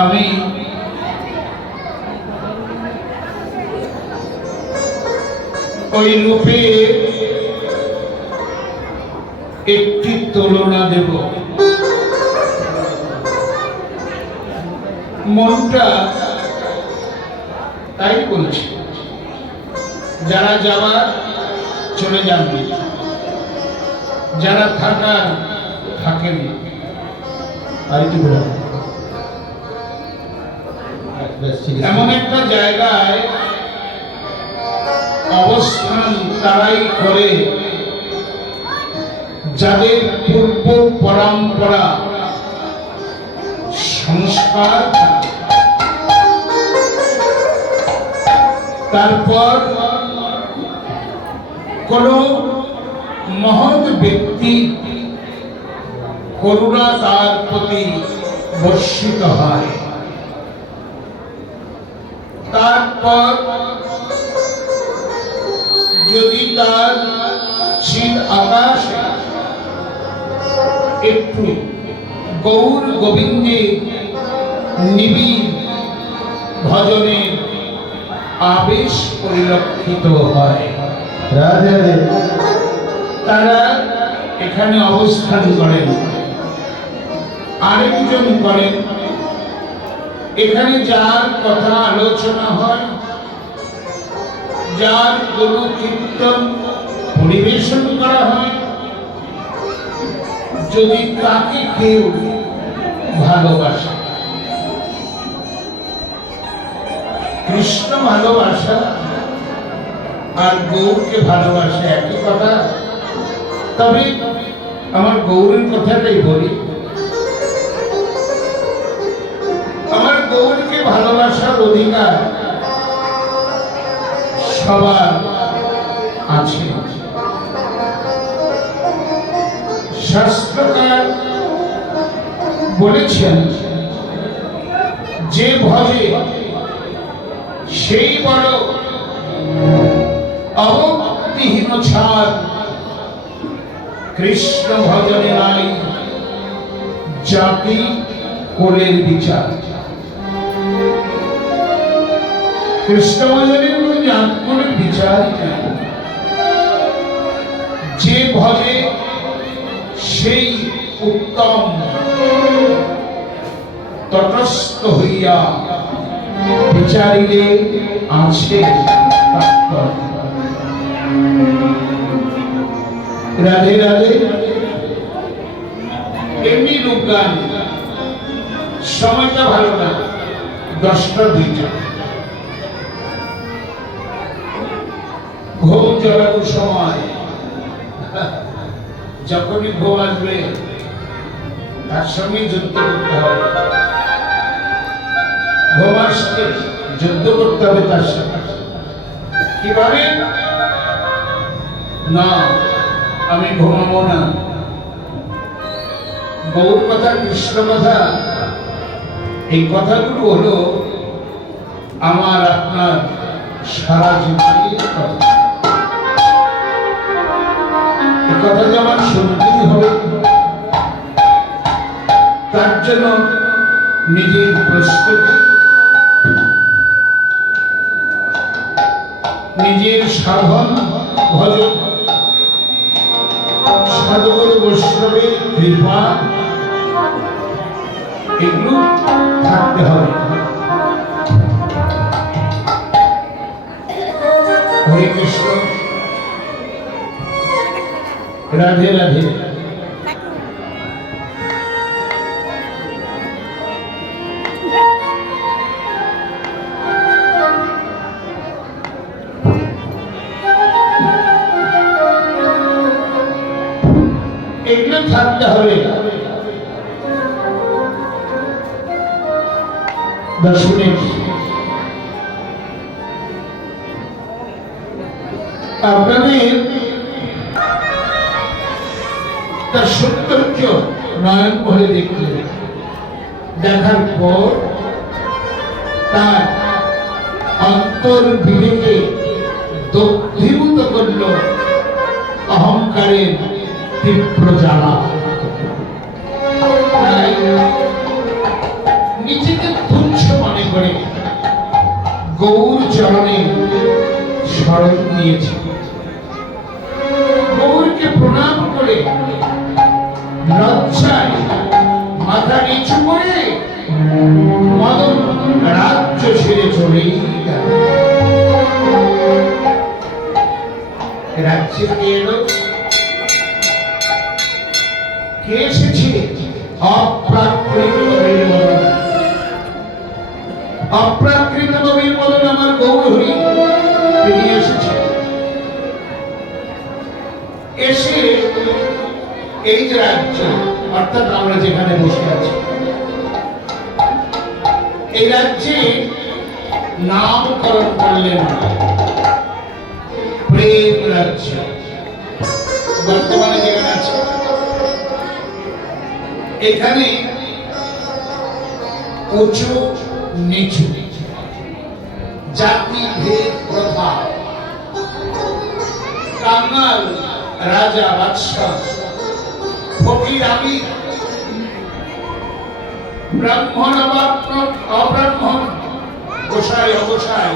আমি ওই রূপে একটি তুলনা দেব। মনটা তাই বলছে, যারা যাওয়ার চলে যান, যারা থাকার থাকেন। এমন একটা জায়গায় অবস্থান তারাই করে যাদের পূর্ব পরম্পরা সংস্কার, তারপর কোন মহৎ ব্যক্তি করুণা তার প্রতি বর্ষিত হয়, তারপর যদি তার শীত আকাশে একটু গৌর গোবিন্দের নিবিড় ভজনের আবেশ পরিলক্ষিত হয়, তারা এখানে অবস্থান করেন। আরেকজন করেন এখানে যার কথা আলোচনা হয়, যার গুরু কীর্তন পরিবেশন করা হয়, যদি তাকে কেউ ভালোবাসে, কৃষ্ণ ভালোবাসা আর গৌরকে ভালোবাসে একই কথা। তবে আমার গৌরের কথাটাই বলি, আমার গৌরকে ভালোবাসার অধিকার সবার আছে। শাস্ত্রকার বলেছেন, যে ভজে সেই বড় অবক্তিহীন ছাড়, কৃষ্ণ ভজনে নাই জাতি কোলের বিচার। কৃষ্ণ ভজনে কোনো জাতি কোলের বিচার নেই। যে ভজে সেই উত্তম, তটস্থ হইয়া বিচারিলে আছে রাধে রাধে। এমনি লোকগান, সময়টা ভালো না, 10টা 2টা, ঘুম জড়ানোর সময়। যখনই ঘুম আসবে তার সঙ্গে যুদ্ধ করতে হবে। ঘুম আসলে যুদ্ধ করতে হবে তার সাথে। কিভাবে? না, আমি ঘুমাবো না। গৌর কথা, কৃষ্ণ কথা, এই কথাগুলো হলো আমার আপনার সারা জীবনের কথা। এই কথা যে আমার শুনতেই হবে, তার জন্য নিজের প্রস্তুতি, নিজের সাধন ভজন, সাধুগুরু বৈষ্ণবের কৃপা, এগুলো থাকতে হবে। হরে কৃষ্ণ, রাধে রাধে। এগুলো থাকতে হবে। 10 মিনিট আপনাদের তার সৌন্দর্য নয়ন ভরে দেখলে, দেখার পর তার অন্তর বিবেকে দগ্ধীভূত করল অহংকারের তীব্র জ্বালা। নিজেকে তুচ্ছ মনে করে গৌর চরণে শরণ নিয়েছে। গৌরকে প্রণাম করে লজ্জায় মাথা নিচু করে মদন রাজ্য ছেড়ে চলেই গেল। রাজ্যে কে এলো? কে এসেছে? অপ্রাকৃত নবীর মদন। অপ্রাকৃত নবীর মদন আমার গৌরহরি তিনি এসেছে। এসে এই যে রাজ্য, অর্থাৎ আমরা যেখানে বসে আছি, এই রাজ্যে নামকরণ করলেন প্রেম রাজ্য। বর্তমানে যেখানে আছে এখানে উঁচু নিচু, জাতি ভেদ প্রথা, কাঙ্গাল রাজা বাদশাহ, ফকির আমির, ব্রাহ্মণ অব্রাহ্মণ, গোসাই অগোসাই,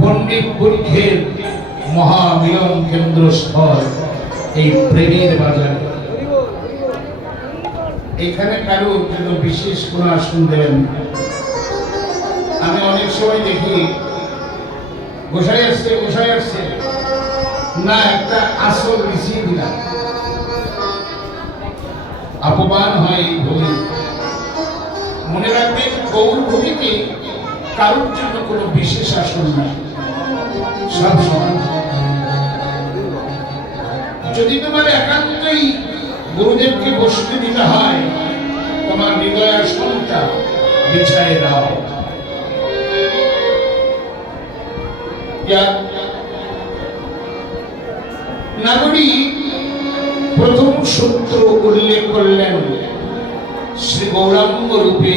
পণ্ডিত পরীক্ষের মহামিলন কেন্দ্রস্থল এই প্রেমের বাজার। এখানে কারোর জন্য বিশেষ কোনো আসন দেবেন। আমি অনেক সময় দেখি গোসাই আসছে গোসাই আসছে, না একটা আসল মিশিয়ে দিলাম, অপমান হয় এই ভূমি। মনে রাখবেন গৌর ভূমিতে কারোর জন্য কোনো বিশেষ আসন নাই, সব সমান। যদি তোমার একান্তই গুরুদেবকে বসতে দিতে হয়, তোমার হৃদয় আসনটা বিছায় দাও। নাগরী প্রথম সূত্র উল্লেখ করলেন শ্রী গৌরাঙ্গ রূপে।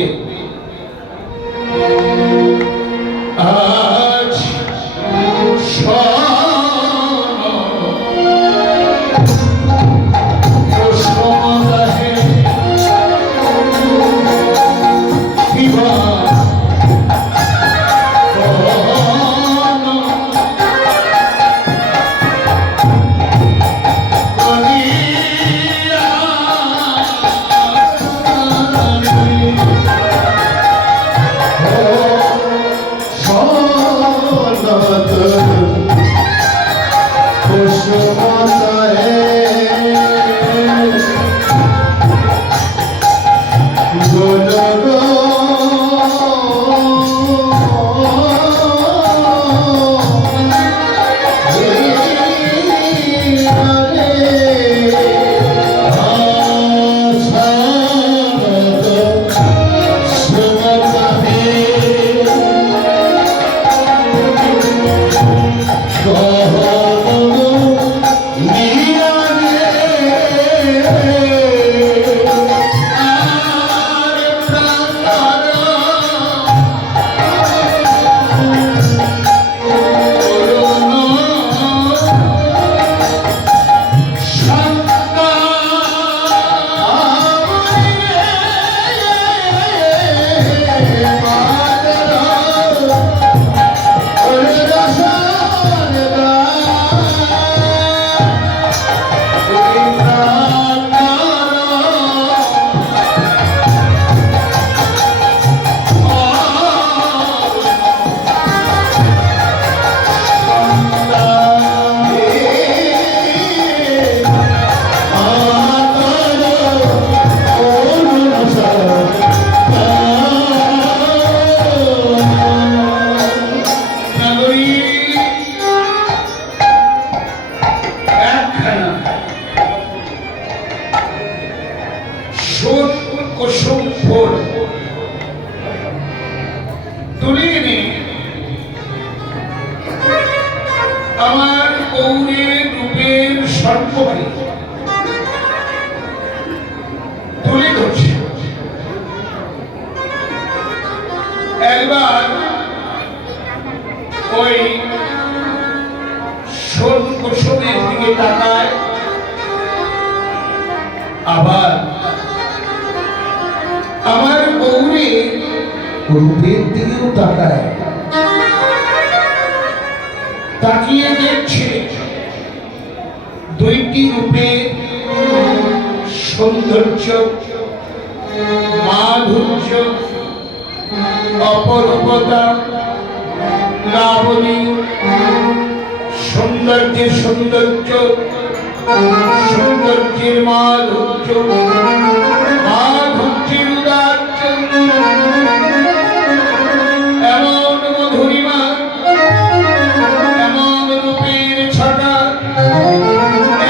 আজ আমার গৌরের রূপের সর্বকে তুলে ধরছে। একবার ওই সোন কুসুমের দিকে তাকায়, আবার আমার গৌরে রূপের দিকেও তাকায়, তাকিয়ে দেখছে দুইটি রূপের সৌন্দর্য, মাধুর্য, অপরূপতা, লাবণী, সৌন্দর্যের সৌন্দর্য, সৌন্দর্যের মাধুর্য, মাধুর্যের উদার্য, এমন মধুরিমা, এমন রূপের ছটা,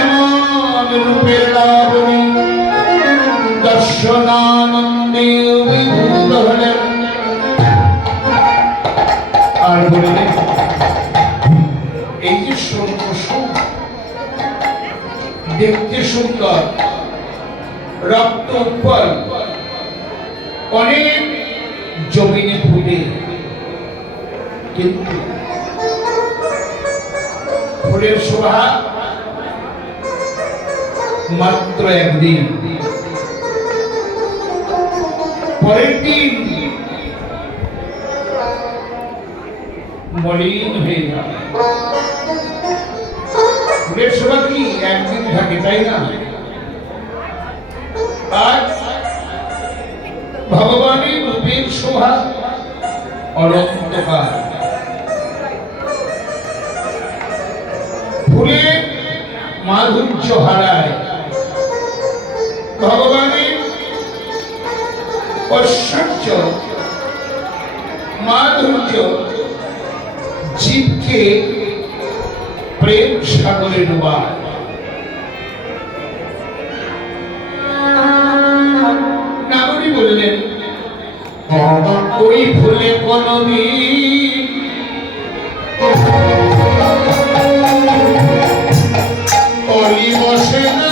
এমন রূপের লাবণী, দর্শনানন্দে বিভূত হলেন। আর বললেন, এই যে সর্বসুখ, দেখতে সুন্দর, রক্ত উৎপল, অনেক জমিনে ফুটে, কিন্তু ফুলের শোভা মাত্র একদিন, পরের দিন মলিন হয়ে যায়। ফুলের শোভা কি একদিন থাকে, তাই না? আর ভগবানের রূপের শোভা অনন্তকাল। ফুলের মাধুর্য হারায়, ভগবানের ঐশ্বর্য মাধুর্য জীবকে প্রেম সাগরে ডুবায়। নাগরী বললেন, ওই ফুলে কোনদিন অলি বসে না,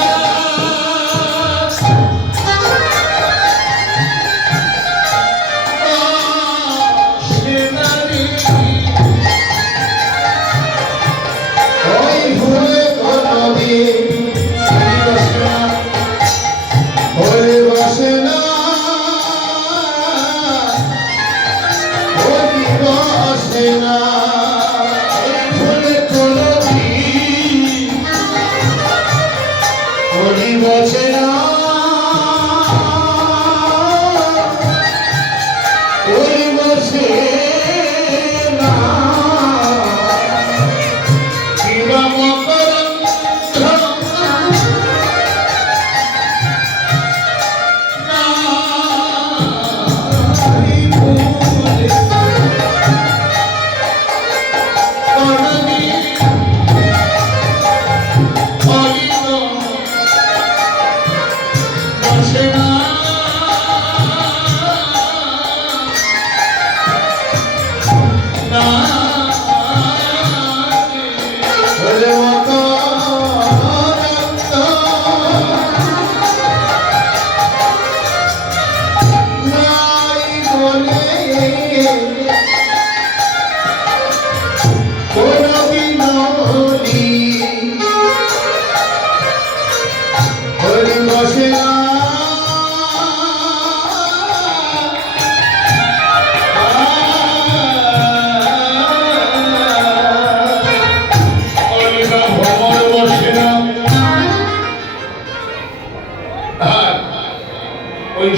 ওই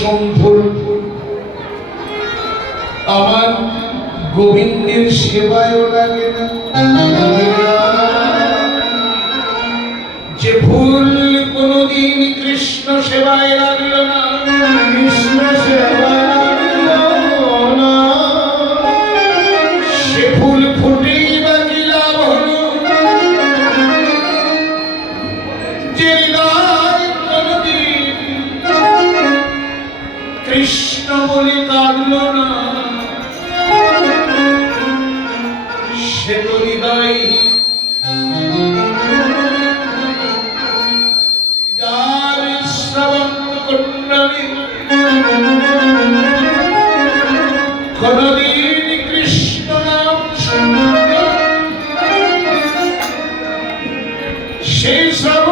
শঙ্কুর আমার গোবিন্দের সেবায়ও লাগে না। যে ফুল কোনদিন কৃষ্ণ সেবায় লাগলো না, কৃষ্ণ সেবায় লাগলো না, সে ফুল ফুটেই বা কি লাভ হলো? যে হৃদয় কোনদিন কৃষ্ণ বলে কাঁদলো না, সে তো হৃদয় কোনদিন কৃষ্ণ নাম শুনলো, সেই সব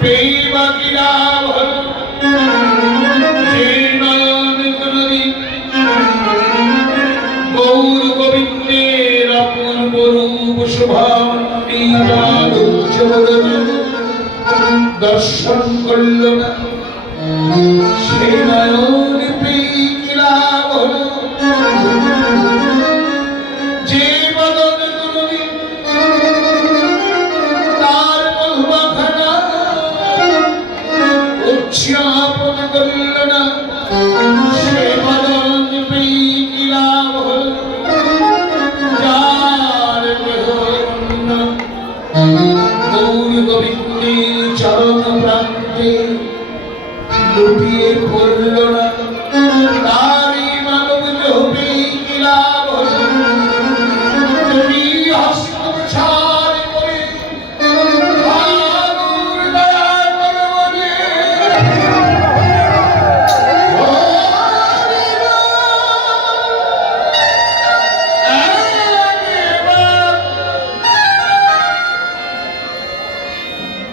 পেয়ে বাকি লাভ হলো। দর্শন করল না, সেই নয়ন কি লাভ হলো? যে বদন কোনদিন তার মধুমাখানা উচ্ছ্যাপন করল না, সে বদন কি লাভ হলো? যার বেদন গৌর গোবিন্দের চরণ প্রান্তে লুটিয়ে পড়ল না, তারই মানব হবে কি লাভ হলো? তুমি হস্ত প্রসার করে ঠাকুর দয়া করো বলে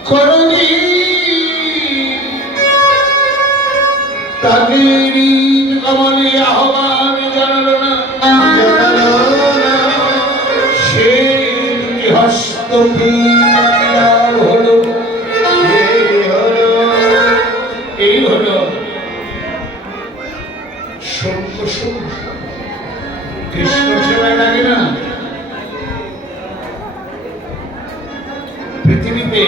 করুণী তাকে কমলে আহ্বান জানাল না, সে হস্ত হলো। এই হলো সত্য সুখ। কৃষ্ণ সেবায় লাগে না? পৃথিবীতে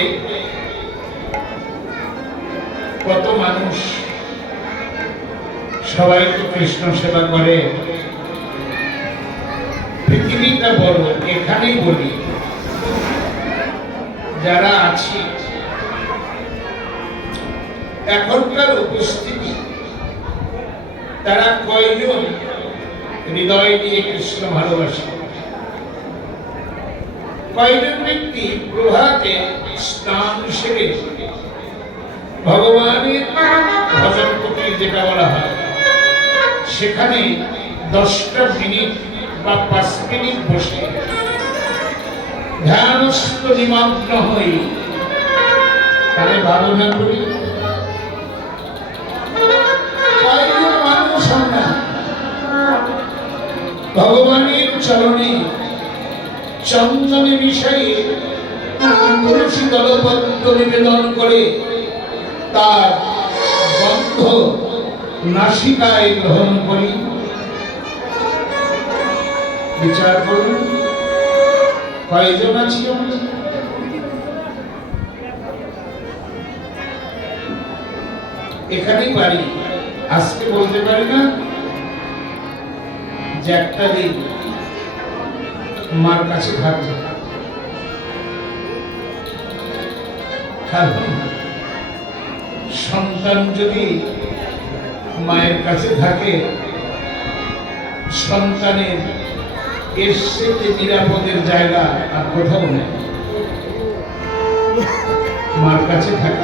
কত মানুষ, সবাই তো কৃষ্ণ সেবা করে। পৃথিবীটা বড়, এখানেই বলি যারা আছি এখনকার উপস্থিতি, তারা কয়জন হৃদয় দিয়ে কৃষ্ণ ভালোবাসে? কয়জন ব্যক্তি প্রভাতে স্নান সেরে ভগবানের ভজন করতে যেটা বলা হয়, সেখানে 10টা মিনিট বা 5 মিনিট বসে ধ্যানস্থ নিমগ্ন হই, তাহলে ভাবনা করি কয়জন মানুষ আমরা ভগবানের চরণে চন্দনে বিষয়ে তুলসী দলপত্র নিবেদন করে তার গন্ধ নাসিকায় গ্রহণ করি। বিচার করুন কয়জন আছি আমরা? এখানেই পারি, আজকে বলতে পারি না যে একটা দিন মার কাছে থাকবে, সন্তান যদি মায়ের কাছে থাকে, সন্তানের এর সাথে নিরাপদের জায়গা আর কোথাও নেই, মার কাছে থাকে।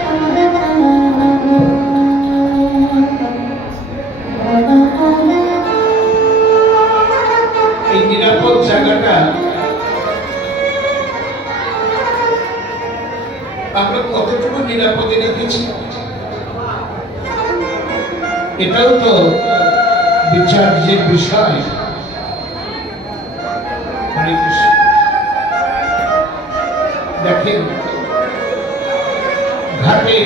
এই নিরাপদ জায়গাটা আমরা কতটুকু নিরাপদে রেখেছি, এটাও তো বিচার্যের বিষয়। দেখেন, ঘাটে,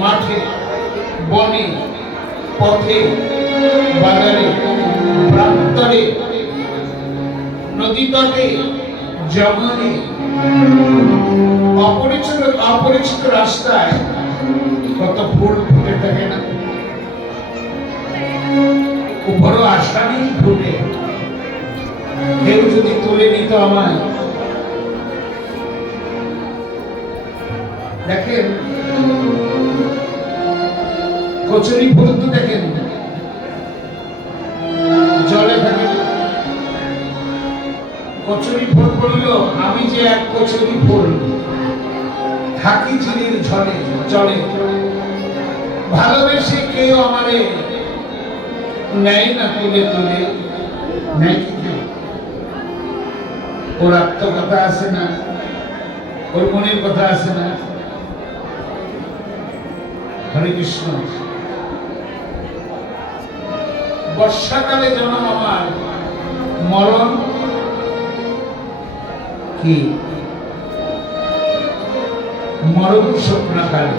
মাঠে, বনে, পথে, বাজারে, প্রান্তরে, নদী তটে, জঙ্গলে, অপরিচিত রাস্তায় কত ফুল ফুটে থাকে না? উপরও আশা নেই ফুটে, কেউ যদি তুলে নিত আমায়। দেখেন কচুরি ফুল তো দেখেন জলে থাকে, কচুরি ফুল পড়ল, আমি যে এক কচুরি ফুল থাকি চিনির ঝলে জলে, ভালোবেসে কেউ আমারে নেয় না তুলে তুলে, নেয় কি কেউ? ওর আত্মকথা আছে না, ওর মনের কথা আছে না? হরে কৃষ্ণ। বর্ষাকালে জন্ম আমার, মরণ কি মরণ স্বপ্নকালে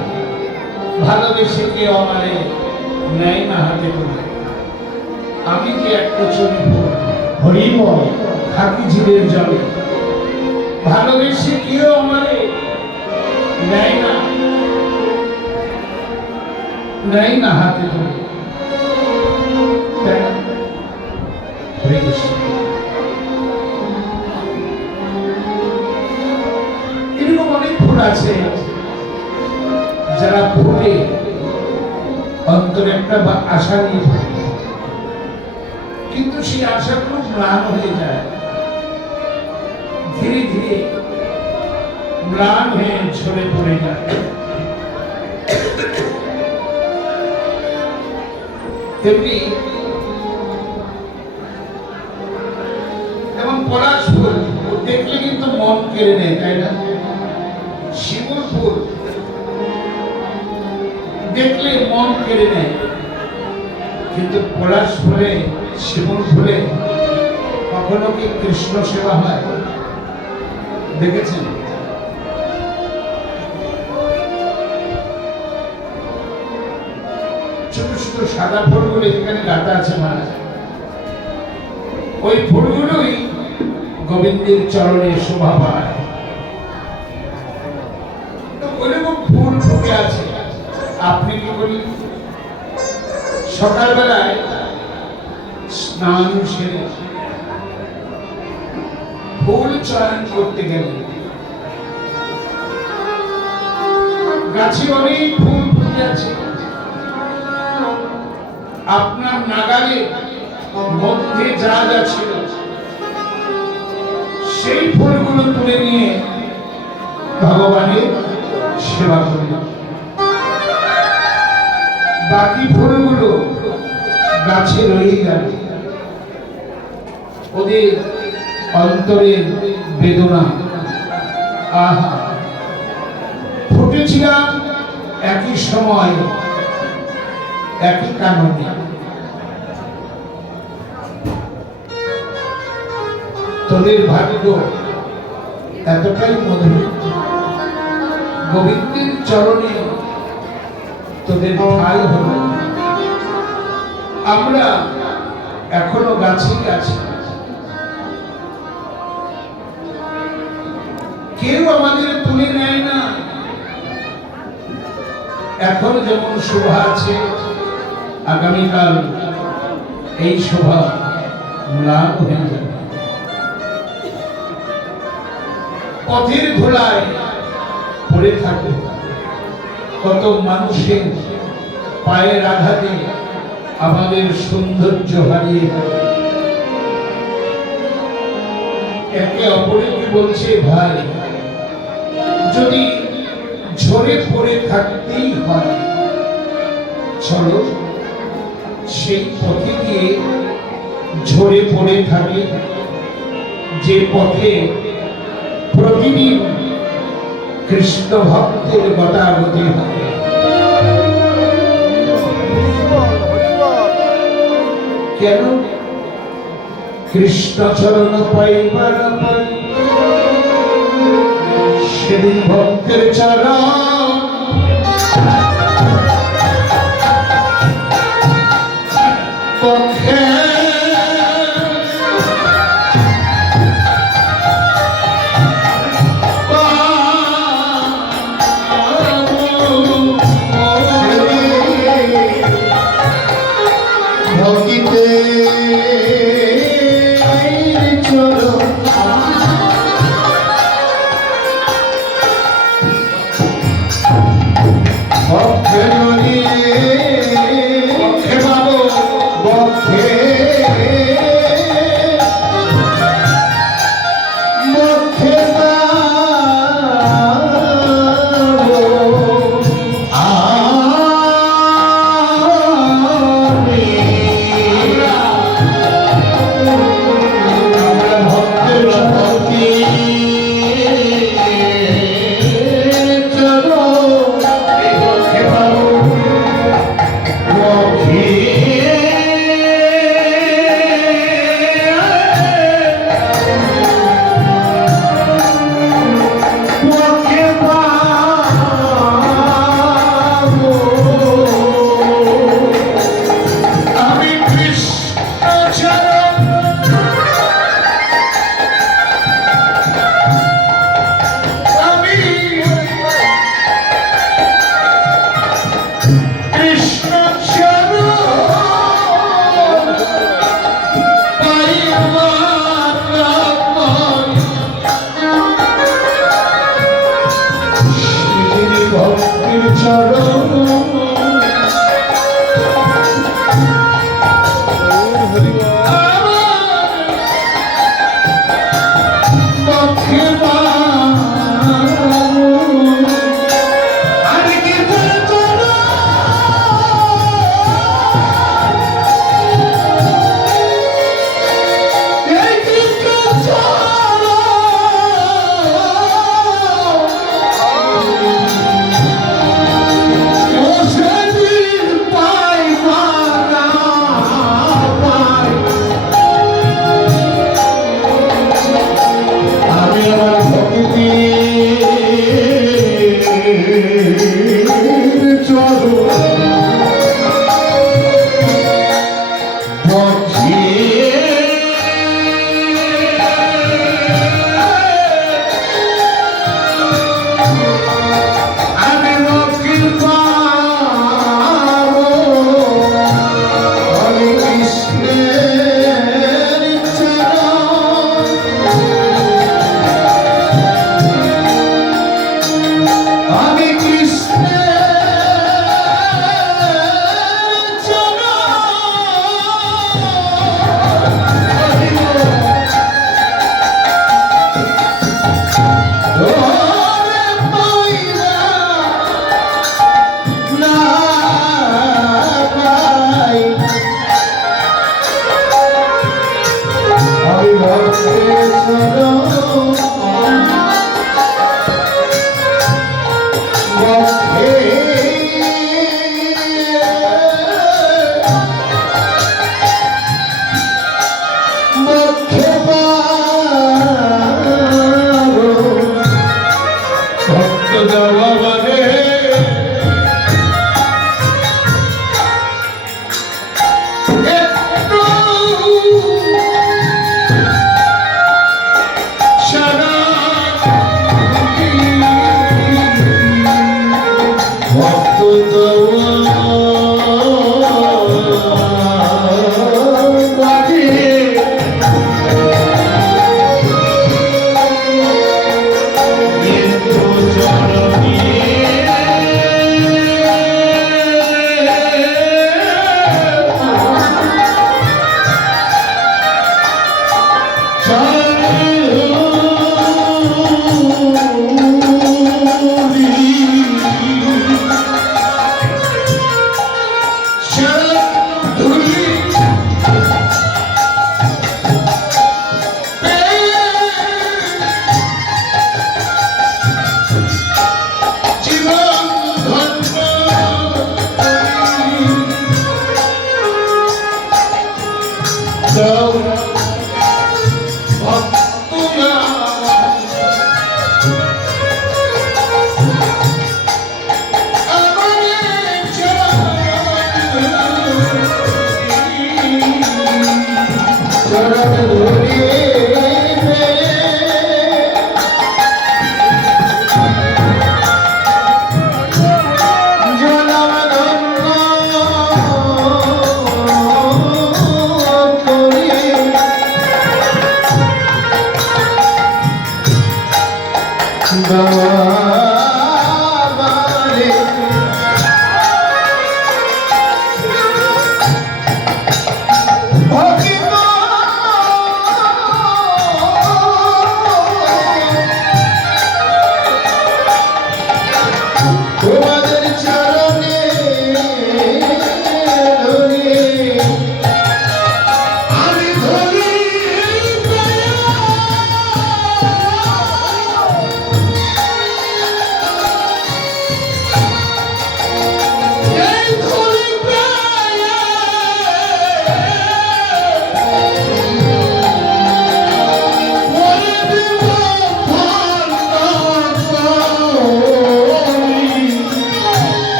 ভালোবেসে কেউ আমারে নেয় না হাতে করে। আমি কি একটা ছবি হরিমল খাকি ঝিলের জলে, ভালোবেসে কেউ আমারে নেয় না হাতে করে। হরে কৃষ্ণ। এরকম অনেক ফুল আছে যারা ফুলে অন্তরে একটা আশা নিয়ে থাকে, কিন্তু সেই আশাগুলো ম্লান হয়ে যায়, ধীরে ধীরে ম্লান হয়ে ঝরে পড়ে যায়। তেমনি এবং পলাশ ফুল দেখলে কিন্তু মন কেড়ে নেয়, তাই না? শিমুল ফুল দেখলে মন কেড়ে নেয়, কিন্তু পলাশ ফুলে শিমুল ফুলে কখনো কি কৃষ্ণ সেবা হয় দেখেছেন? ছোট ছোট সাদা ফুলগুলো যেখানে গাঁথা আছে মারা, ওই ফুলগুলোই গোবিন্দের চরণে শোভা পায়। ওইরকম ফুল ফুটে আছে। আপনি কি বলি, সকালবেলায় স্নান সেরে ফুল চয়ন করতে গেলে গাছে অনেক ফুল ফুটে আছে, আপনার নাগালে মধ্যে যা যা ছিল সেই ফুলগুলো তুলে নিয়ে ভগবানের সেবা করলেন। বাকি ফুলগুলো গাছে রয়ে গেল। ওদের অন্তরের বেদনা, আহা, ফুটেছিলাম একই সময় একই কারণে। তোদের ভাগ্য এতটাই মধুর, গোবিন্দের চরণে তোদের ঠাঁই হল। আমরা এখনো গাছে আছি, কেউ আমাদের তুলে নেয় না। এখন যেমন শোভা আছে, আগামীকাল এই শোভা ম্লান হয়ে যাবে। পথের ধুলায় পড়ে থাকে কত মানুষের পায়ের আঘাতে আমাদের সৌন্দর্য হারিয়ে থাকে। একে অপরকে বলছে, ভাই যদি ঝরে পড়ে থাকতেই হয়, চলো সেই পথে গিয়ে ঝরে পড়ে থাকে, যে পথে প্রতিদিন কৃষ্ণ ভক্তের গতাগতি হয়। কেন? কৃষ্ণ চরণ পাইবার পাই সেদিন ভক্তের চরণ পক্ষে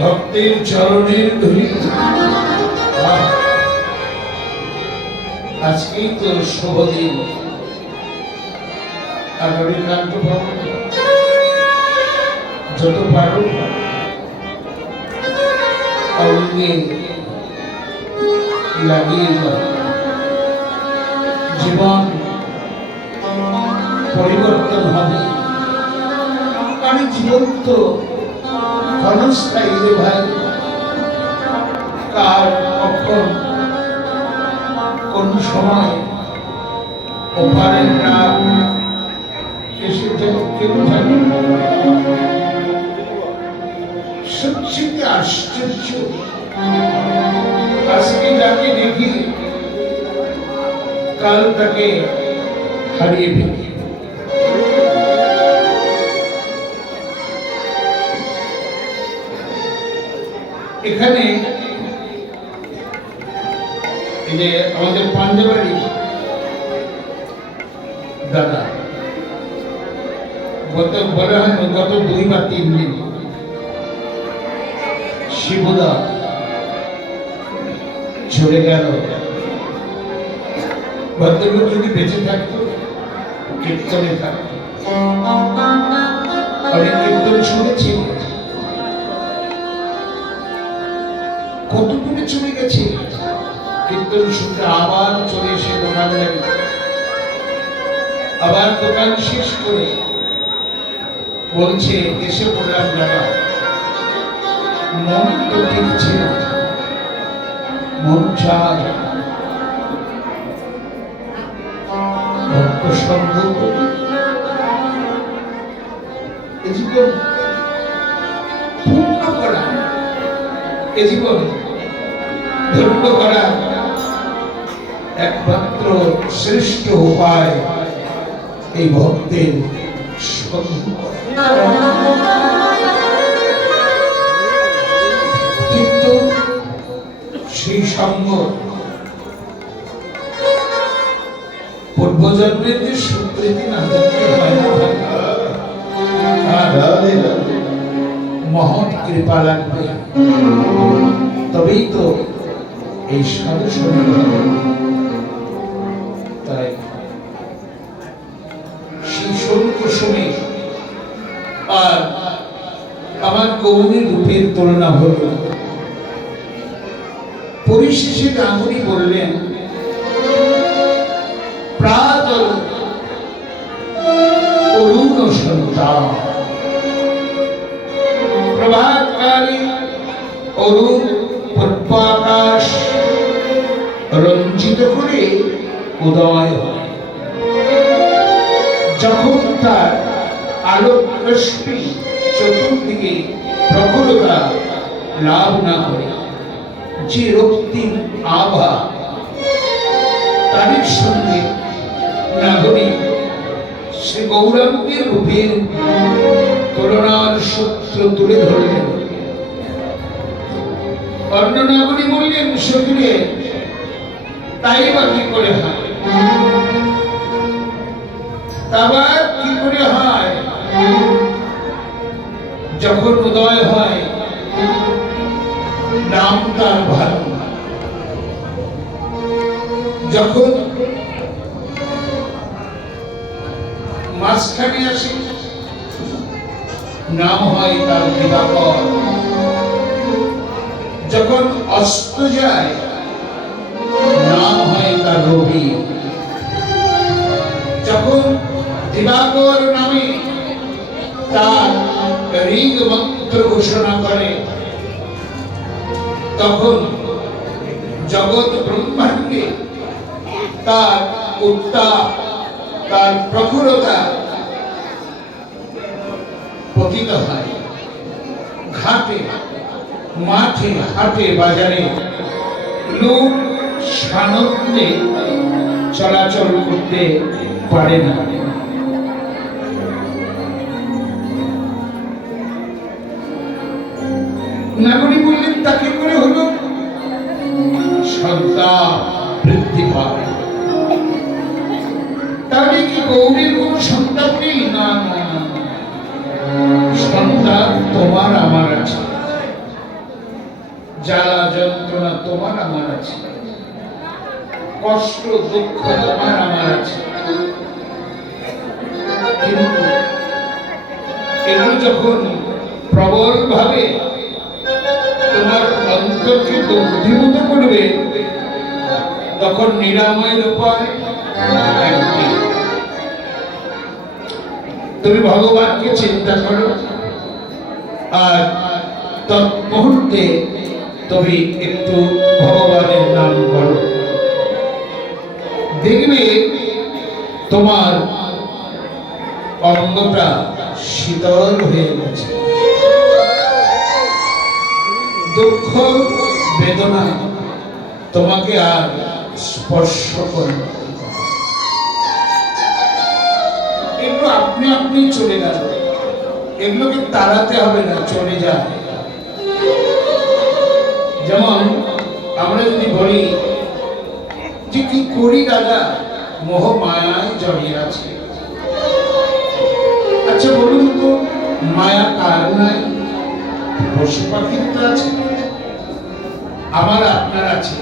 ভক্তের চরণের ধরি। আজকেই তো শুভ দিন, আগামীকাল তো যত পারো অঙ্গে লাগিয়ে যাও। জীবন পরিবর্তন হবে। আমি জীবন তো ক্ষণস্থায়ী রে ভাই, কার কখন কোন সময় ওপারের রাত এসে যায় কেউ জানে। সবচেয়ে আশ্চর্য, আজকে যাকে দেখি কাল তাকে হারিয়ে ফেলি। এখানে এই যে আমাদের পাঞ্জাবাড়ি দাদা গত বলা হয় গত 2 বা 3 দিন শিবদা চলে গেল। ভদ্রলোক যদি বেঁচে থাকতো কীর্তনে থাকতো। অনেক কীর্তন শুনেছি, কত দূরে চলে গেছে কীর্তন শুনতে আবার চলে এসে দোকান লাগে, আবার দোকান শেষ করে বলছে এসে পড়লাম দাদা, মন তো টিকছে না, মন চায় ভক্ত সঙ্গ করি, এ জীবন পূর্ণ করা, এ জীবন ধন্য করা একমাত্র শ্রেষ্ঠ উপায় এই ভক্তের সঙ্গ। কিন্তু সেই সঙ্গ পূর্বজন্মের যে স্বীকৃতি না দিতে হয় না, মহৎ কৃপা লাগবে, তবেই তো এই সাধু সঙ্গ। তাই সেই কুসুমে আর আমার গৌরীর রূপের তুলনা হল। পরিশেষে গাঙ্গুলি বললেন, প্রাতঃ অরুণ সন্তান, প্রভাতকালে অরুণ পূর্বাকাশ রঞ্জিত করে উদয় হয়। যখন তার আলোক রশ্মি চতুর্দিকে প্রখরতা লাভ না করে, যে রক্তিম আভা তার সঙ্গে নাগরিক সে গৌরাঙ্গের রূপের তুলনার সূত্র তুলে ধরলেন। অন্য নাগরিক বললেন, শরীরে তাই বা কি করে হয়, আবার কি করে হয়? যখন উদয় হয় নাম তার ভালো, যখন মাঝখানে আসে নাম হয় তার দিবাকর, যখন অস্ত যায় নাম হয় তার রবি, যখন দিবাকর নামে তার ঋগ মন্ত্র ঘোষণা করে, তখন জগৎ ব্রহ্মাণ্ডে তার উত্তাপ, তার প্রখরতা পতিত হয়। ঘাটে মাঠে হাটে বাজারে লোক সানন্দে চলাচল করতে পারে না। নাগরিক বললেন, তাকে করে হলো সন্তান বৃদ্ধি পায়। তাহলে কি গৌরীর কোন সন্তান নেই? না, সন্তান তোমার আমার আছে, জ্বালা যন্ত্রণা তোমার আমার আছে, কষ্ট দুঃখ তোমার আমার আছে। কিন্তু এগুলো যখন প্রবল ভাবে তোমার অন্তরকে দগ্ধীভূত করবে, তখন নিরাময়ের উপায় একটি, তুমি ভগবানকে চিন্তা করো, আর তৎমুহূর্তে তুমি একটু ভগবানের নাম করো, দেখবে তোমার অঙ্গটা শীতল হয়ে গেছে। দুঃখ বেদনা তোমাকে আর স্পর্শ করবে, এগুলো আপনি আপনি চলে গেল, এগুলোকে তাড়াতে হবে না, চলে যায়। যেমন আমরা যদি বলি যে কি করি দাদা, মোহ মায়ায় জড়িয়ে আছে। আচ্ছা বলুন তো, মায়া কার নাই? পশু পাখির তো আছে, আমার আপনার আছে।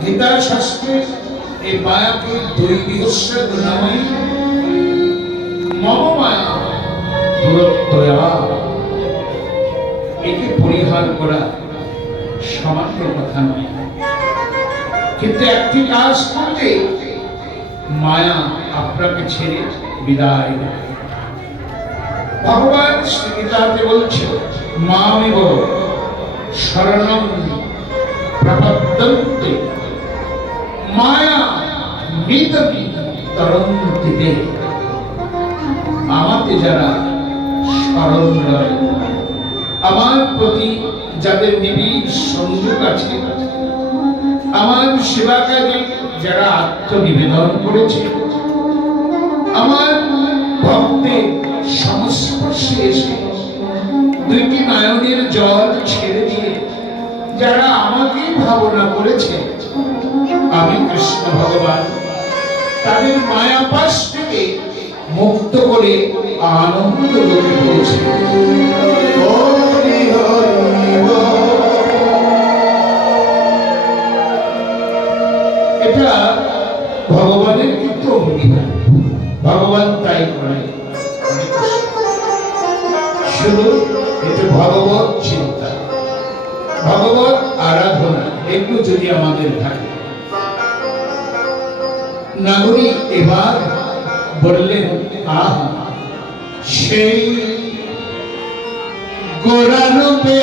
গীতার শাস্ত্রে এই মায়াকে দুই বিহস্য গুণাময়ী মম মায়া দূরত্বয়া, একে পরিহার করা সামান্য কথা নয়, কিন্তু একটি কাজ করলে মায়া আপনাকে ছেড়ে বিদায় দেয়। ভগবান শ্রীগীতাতে বলছে, মামেব শরণং প্রপদ্যন্তে মায়া মিতমি তরন্তিতে। আমাকে যারা স্মরণ করে, আমার প্রতি যাদের নিবিড় সংযোগ আছে, আমার সেবা কাজে যারা আত্মনিবেদন করেছে, আমার ভক্তের সংস্পর্শে এসে দুইটি নয়নের জল ছেড়ে দিয়ে যারা আমাকে ভাবনা করেছে, আমি কৃষ্ণ ভগবান তাদের মায়াপাশ থেকে মুক্ত করে আনন্দ লোকে পৌঁছে। এটা ভগবানের কিন্তু অঙ্গীকার, ভগবান তাই করে। শুধু এটা ভগবত চিন্তা, ভগবত আরাধনা, এগুলো যদি আমাদের থাকে। নাগরিক এবার বললেন, আহা সেই গোরারূপে